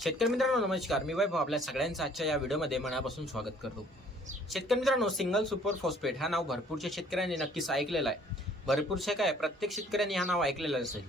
शेतकरी मित्रांनो नमस्कार. मी वैभव आपल्या सगळ्यांचं आजच्या या व्हिडिओमध्ये मनापासून स्वागत करतो. शेतकरी मित्रांनो सिंगल सुपर फॉस्फेट हा नाव भरपूरशा शेतकऱ्यांनी नक्कीच ऐकलेलं आहे. भरपूरशे काय प्रत्येक शेतकऱ्यांनी हा नाव ऐकलेलं असेल.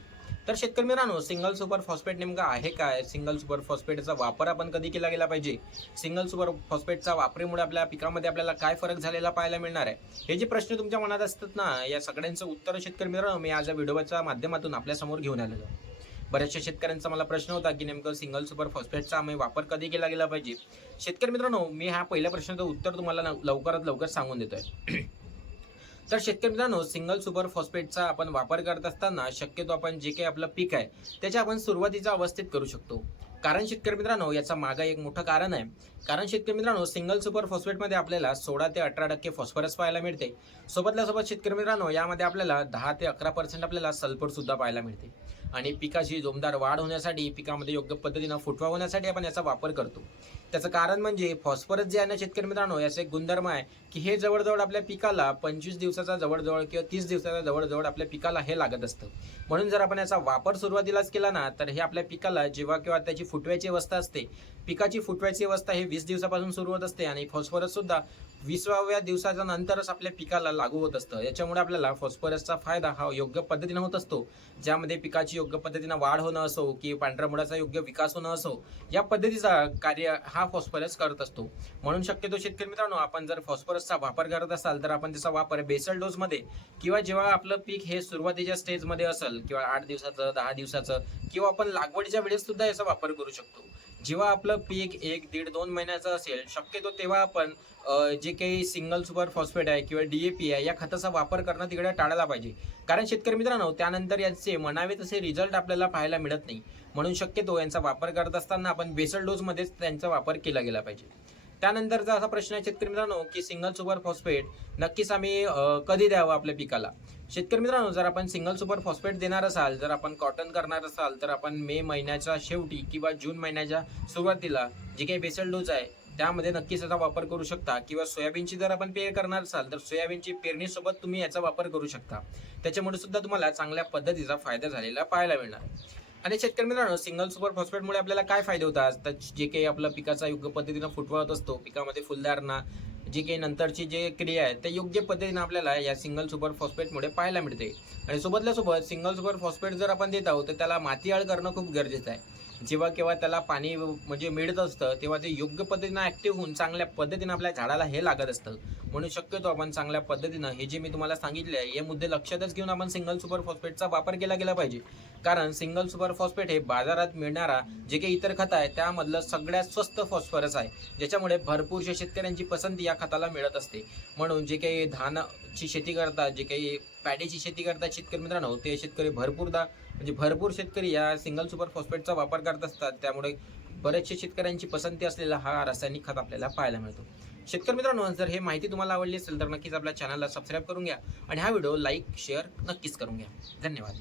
तर शेतकरी मित्रांनो सिंगल सुपर फॉस्फेट नेमका आहे काय? सिंगल सुपर फॉस्फेटचा वापर आपण कधी केला गेला पाहिजे? सिंगल सुपर फॉस्फेटचा वापरीमुळे आपल्या पिकामध्ये आपल्याला काय फरक झालेला पाहायला मिळणार आहे? हे जे प्रश्न तुमच्या मनात असतात ना या सगळ्यांचं उत्तर शेतकरी मित्रांनो मी आज या व्हिडिओच्या माध्यमातून आपल्यासमोर घेऊन आलेलो आहे. बऱ्याचशा शेतकऱ्यांचा मला प्रश्न होता की नेमकं सिंगल सुपर फॉस्फेटचा आम्ही वापर कधी केला गेला पाहिजे? शेतकरी मित्रांनो मी ह्या पहिल्या प्रश्नाचं उत्तर तुम्हाला लवकरात लवकर सांगून देतोय. तर शेतकरी मित्रांनो सिंगल सुपर फॉस्फेटचा आपण वापर करत असताना शक्यतो आपण जे काही आपलं पीक आहे त्याच्या आपण सुरुवातीच्या अवस्थेत करू शकतो. कारण शेतकरी मित्रांनो याचा मागं एक मोठं कारण आहे. कारण शेतकरी मित्रांनो सिंगल सुपर फॉस्फेटमध्ये आपल्याला सोळा ते अठरा टक्के फॉस्फरस पाहायला मिळते. सोबतल्या सोबत शेतकरी मित्रांनो यामध्ये आपल्याला दहा ते अकरा पर्सेंट आपल्याला सल्फर सुद्धा पाहायला मिळते. आणि पिकाची जोमदार वाढ होण्यासाठी पिकामध्ये योग्य पद्धतीनं फुटवा होण्यासाठी आपण याचा वापर करतो. त्याचं कारण म्हणजे फॉस्फरस जे आहे ना शेतकरी मित्रांनो याचा एक गुणधर्म आहे की हे जवळजवळ आपल्या पिकाला पंचवीस दिवसाचा जवळजवळ किंवा तीस दिवसाचा जवळजवळ आपल्या पिकाला हे लागत असतं. म्हणून जर आपण याचा वापर सुरुवातीलाच केला ना तर हे आपल्या पिकाला जेव्हा किंवा त्याची फुटव्याची अवस्था असते पिकाची फुटव्याची अवस्था ही वीस दिवसापासून सुरू होत असते आणि फॉस्फरस सुद्धा विसाव्या दिवसाच्या नंतरच आपल्या पिकाला लागू होत असतं. याच्यामुळे आपल्याला फॉस्फरसचा फायदा हा योग्य पद्धतीनं होत असतो ज्यामध्ये पिकाची योग्य पद्धतीनं वाढ होणं असो की पांढऱ्या मुळाचा योग्य विकास होणं असो या पद्धतीचा कार्य हा फॉस्फरस करत असतो. म्हणून शक्यतो शेतकरी मित्रांनो आपण जर फॉस्फरसचा वापर करत असाल तर आपण त्याचा वापर बेसल डोसमध्ये किंवा जेव्हा आपलं पीक हे सुरुवातीच्या स्टेजमध्ये असेल किंवा आठ दिवसाचं दहा दिवसाचं किंवा आपण लागवडीच्या वेळेस सुद्धा याचा वापर करू शकतो. जेव्हा आपलं पीक एक दीड दोन महिन्याचं असेल शक्यतो तेव्हा आपण जे काही सिंगल सुपर फॉस्फेट आहे किंवा डी ए पी आहे या खताचा वापर करणं तिकडे टाळायला पाहिजे. कारण शेतकरी मित्रांनो त्यानंतर यांचे म्हणावे तसे रिझल्ट आपल्याला पाहायला मिळत नाही. म्हणून शक्यतो यांचा वापर करत असताना आपण बेसल डोजमध्येच त्यांचा वापर केला गेला पाहिजे. त्यानंतरचा असा प्रश्न आहे शेतकरी मित्रांनो की सिंगल सुपर फॉस्फेट नक्कीच आम्ही कधी द्यावं आपल्या पिकाला? शेतकरी मित्रांनो जर आपण सिंगल सुपर फॉस्फेट देणार असाल जर आपण कॉटन करणार असाल तर आपण मे महिन्याच्या शेवटी किंवा जून महिन्याच्या सुरुवातीला जे काही बेसल डोज आहे त्यामध्ये नक्कीच याचा वापर करू शकता. किंवा सोयाबीनची जर आपण पेर करणार असाल तर सोयाबीनची पेरणीसोबत तुम्ही याचा वापर करू शकता. त्याच्यामुळे सुद्धा तुम्हाला चांगल्या पद्धतीचा फायदा झालेला पाहायला मिळणार. आणि शेतकरी मित्रांनो सिंगल सुपर फॉस्फेटमुळे आपल्याला काय फायदे होतात? तर जे काही आपलं पिकाचा योग्य पद्धतीनं फुटवा होत असतो पिकामध्ये फुलधारणा जी काही नंतरची जे क्रिया आहे ते योग्य पद्धतीनं आपल्याला या सिंगल सुपर फॉस्फेटमुळे पाहायला मिळते. आणि सोबतल्या सोबत सिंगल सुपर फॉस्फेट जर आपण देत आहोत तर त्याला मातीआळ करणं खूप गरजेचं आहे. जेव्हा केव्हा त्याला पाणी म्हणजे मिळत असतं तेव्हा ते योग्य पद्धतीनं ॲक्टिव्ह होऊन चांगल्या पद्धतीनं आपल्या झाडाला हे लागत असतं. म्हणून शक्यतो आपण चांगल्या पद्धतीनं हे जे मी तुम्हाला सांगितले आहे हे मुद्दे लक्षातच घेऊन आपण सिंगल सुपर फॉस्फेटचा वापर केला गेला पाहिजे. कारण सिंगल सुपर फॉस्फेट हे बाजारात मिळणारा जे काही इतर खत आहे त्यामधलं सगळ्यात स्वस्त फॉस्फरस आहे. ज्याच्यामुळे भरपूरशा शेतकऱ्यांची पसंती या खताला मिळत असते. म्हणून जे काही धानाची शेती करतात जे काही पॅडीची शेती करतात शेतकरी मित्रांनो ते शेतकरी भरपूरदा म्हणजे भरपूर शेतकरी या सिंगल सुपर फॉस्फेटचा वापर करत असतात. त्यामुळे बरेचशे शेतकऱ्यांची पसंती असलेला हा रासायनिक खत आपल्याला पाहायला मिळतो. शेतकरी मित्रांनो जर हे माहिती तुम्हाला आवडली असेल तर नक्कीच आपल्या चॅनलला सबस्क्राईब करून घ्या आणि हा व्हिडिओ लाईक शेअर नक्कीच करून घ्या. धन्यवाद.